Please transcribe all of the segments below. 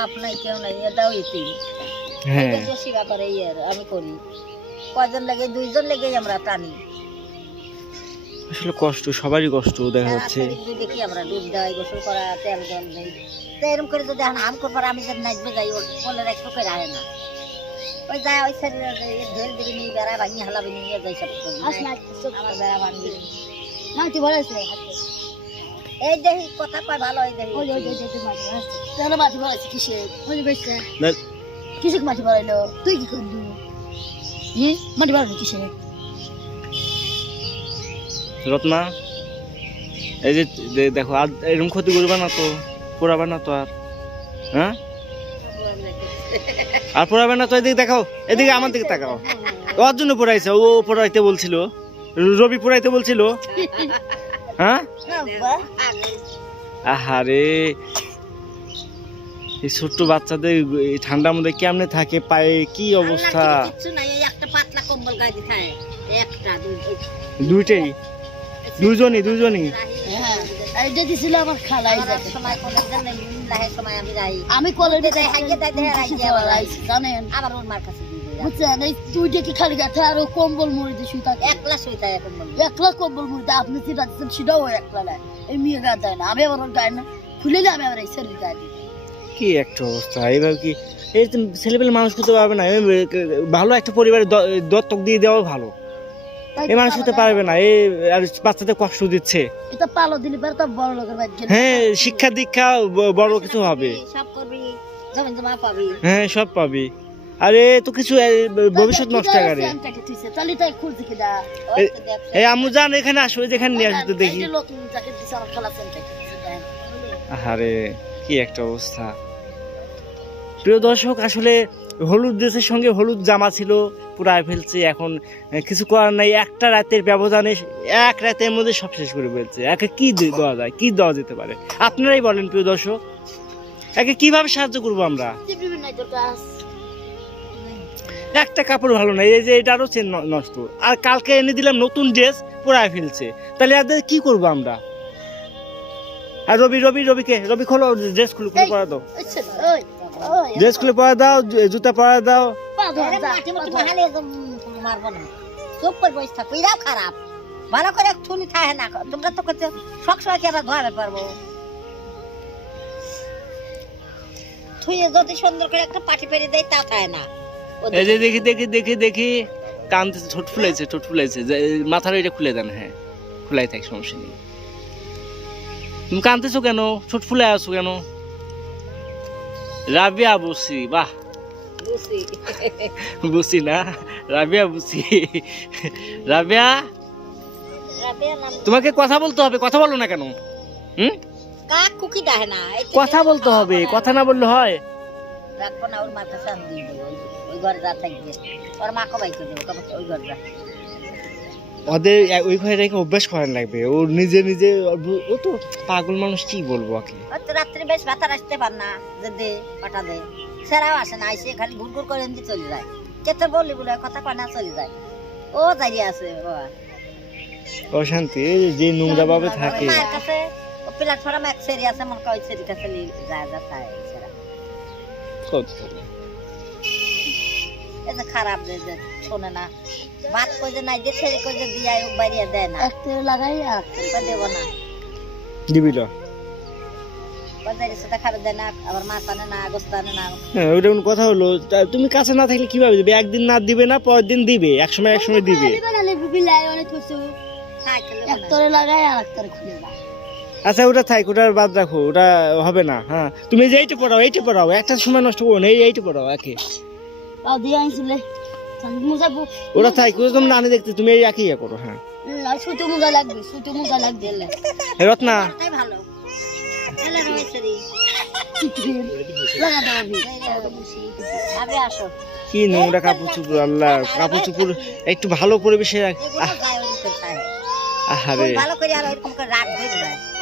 বাপ নাই কেউ নাই এটাও ইতি। হ্যাঁ। সেবা করে ইয়ের আমি করি। কয়জন লেগে দুইজন লেগেই আমরা টানি। আসলে কষ্ট সবারই কষ্ট দেখা যাচ্ছে। দেখি আমরা ডুব দেওয়াই গোসল করা তেল জল দেই তো এরকম করে যদি এখন আম করবার আমি যদি নাচবে যাই ওর কোলের একটু করে আহে না। ওই যায় ওই শরীরে ঢেল দিবি নি বেড়া ভাঙি হালাবি নিয়ে যাই সব আমার বেড়া ভাঙবি। মাটি ভরাইছে এই দেখি কথা কয় ভালো এই দেখি। ওই ওই ওই ওই মাটি ভরাইছে তাহলে মাটি ভরাইছে কিসে? ওই যে বেশে না- কিসে মাটি ভরাইলো তুই কি করলি? হ্যাঁ মাটি ভরাইলো কিসে? রত্না এই যে দেখো আর এরকম ক্ষতি করবে না তো পোড়াবে না তো আর। হ্যাঁ? আর পোড়াবে না তো এদিকে দেখাও এদিকে আমার দিকে তাকাও। ওর জন্য পোড়াইছে ও পোড়াইতে বলছিল রবি পোড়াইতে বলছিল। হ্যাঁ? আহারে। এই ছোট্ট বাচ্চাদের ঠান্ডার মধ্যে কেমনে থাকে পায়ে কি অবস্থা? আল্লাহ কিছু নাই এই একটা পাতলা কম্বল গায়ে দিতে হয় একটা দুই দুইটাই? দুজনই দুজনই হ্যাঁ আমি কলেজে দেয়, হাইকে দেয়, দেয়, হাইকে আবার আবার ওর মার কাছে। বুঝছেন? এই দুইটা কি খালি গাছে আর কম্বল শুই থাকে? একলা শুইতে হয় কম্বল একলা কম্বল মুড়িতে আপনি যেটা দিচ্ছেন সেটাও একলা নেয়। এই মেয়ে দেয় না। আমি আবার ওর গায়ে না। খুলে দিলে আমি আবার এই শরীর গায়ে দিই। কি একটা অবস্থা? এইভাবে কি? এই ছেলেপেলে মানুষ করতে পারবে না। ভালো একটা পরিবারে দ- দত্তক দিয়ে দেওয়া ভালো। তাই এই মানুষ হতে পারবে না। এই আর বাচ্চাদের কষ্ট দিচ্ছে। এটা পালো দিলে পরে তো বড় লোকের হ্যাঁ শিক্ষা দীক্ষা বড় কিছু হবে। সব করবি। জমিন জমা পাবি। হ্যাঁ সব পাবি। আরে তো কিছু ভবিষ্যৎ নষ্ট গেলে তাহলে তাই খুলছে কি দা? ওই তো দেখ, এই আম্মু যান এখানে আসো এই যে এখানে নিয়ে আসতে দেখি। আরে কি একটা অবস্থা। প্রিয় দর্শক আসলে হলুদ ড্রেসের সঙ্গে হলুদ জামা ছিল পুরায় ফেলছে এখন কিছু করার নাই। একটা রাতের ব্যবধানে এক রাতের মধ্যে সব শেষ করে ফেলছে। একে কি দেওয়া যায়? কি দেওয়া যেতে পারে? আপনারাই বলেন প্রিয় দর্শক। একে কীভাবে সাহায্য করব আমরা? একটা কাপড় ভালো নাই এই যে এটারও চেন নষ্ট। আর কালকে এনে দিলাম নতুন ড্রেস পুরায় ফেলছে। তাহলে এদের কি করব আমরা? আর রবি রবি রবিকে রবি খোলো ড্রেস খুলে খুলে পরা দাও। আচ্ছা ড্রেস খুলে পরা দাও জুতা পরা দাও। আরে না। করে বসে থাকো এরাও খারাপ। ভালো করে থাকে না তোমরা তো সবসময় কি আমরা ধোয়াবে পারব? থুয়ে যদি সুন্দর করে একটা পাটি পেরে দেয় তা থাকে না। এই যে দেখি দেখি দেখি দেখি। কান ঠোঁট ফুলাইছে ঠোঁট ফুলাইছে। মাথার এটা খুলে দেন হ্যাঁ। খুলাই থাক সমস্যা নেই। তুমি কেন? ঠোঁট ফুলে আছো কেন? রাবিয়া বসি বাহ। বুসি। না রাবিয়া বুসি। রাবিয়া? তোমাকে কথা বলতে হবে কথা বলো না কেন? হুম? কথা বলতে হবে কথা না বললে হয়। রাখব না ওর দিয়ে দেবো। ওই- ওই ঘরে যা থাকবে। ওর মা কবাই করে দেবো কবে ওই ঘরে যা ওদের ওই ঘরে রেখে অভ্যাস করার লাগবে। ও নিজে নিজে ও- তো পাগল মানুষ কি বলব তো রাত্রি বেশ ভাতার আসতে পার না যে দে পাঠা দে। সেরাও আসে না আইসে খালি ঘুর ঘুর করে এমনি চলে যায়। কেতে বললি বলে কথা কয় না চলে যায়। ও দাঁড়িয়ে আছে বাবা অশান্তি যে- নোংরা ভাবে থাকে। প্ল্যাটফর্ম এক সেরি আছে মনে কয় ওই সেরি কাছে যায় খারাপ যে যে শোনে না। ভাত নাই যে ছেড়ে দেয় লাগাই আর দেবো দিবি হ্যাঁ ওইটা কোনো কথা হলো। তুমি কাছে না থাকলে কীভাবে দিবে? একদিন না দিবে না পরের দিন দিবে। এক সময় এক সময় দিবে এক তরে লাগাই আর এক তরে খুলে আচ্ছা ওটা থাক ওটা বাদ রাখো ওটা হবে না হ্যাঁ। তুমি যে এইটা পড়াও এইটা পড়াও একটা সময় নষ্ট করো না এই এইটা পড়াও একে। ওটা থাক ওটা তুমি নানি দেখতে তুমি এই একই ইয়ে করো হ্যাঁ। রত্না। কি নোংরা কাপড় চুপুর আল্লাহ কাপড় চুপুর একটু ভালো পরিবেশে আহারে। ভালো করে আর এরকম করে রাখ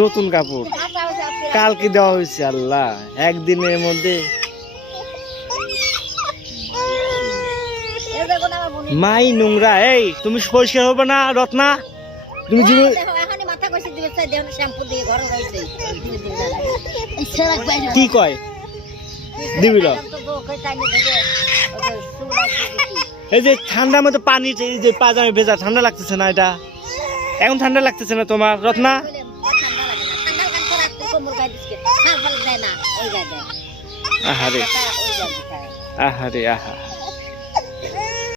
নতুন কাপড়। কালকে দেওয়া হয়েছে আল্লাহ। একদিনের মধ্যে। মাই নোংরা এই তুমি পরিষ্কার হবে না রত্না? তুমি কি কয়? দিবি এই যে ঠান্ডার মতো পানি যে পাজামে ভেজা ঠান্ডা লাগতেছে না এটা? এখন ঠান্ডা লাগতেছে না তোমার? রত্না? আহারে। আহারে আহা।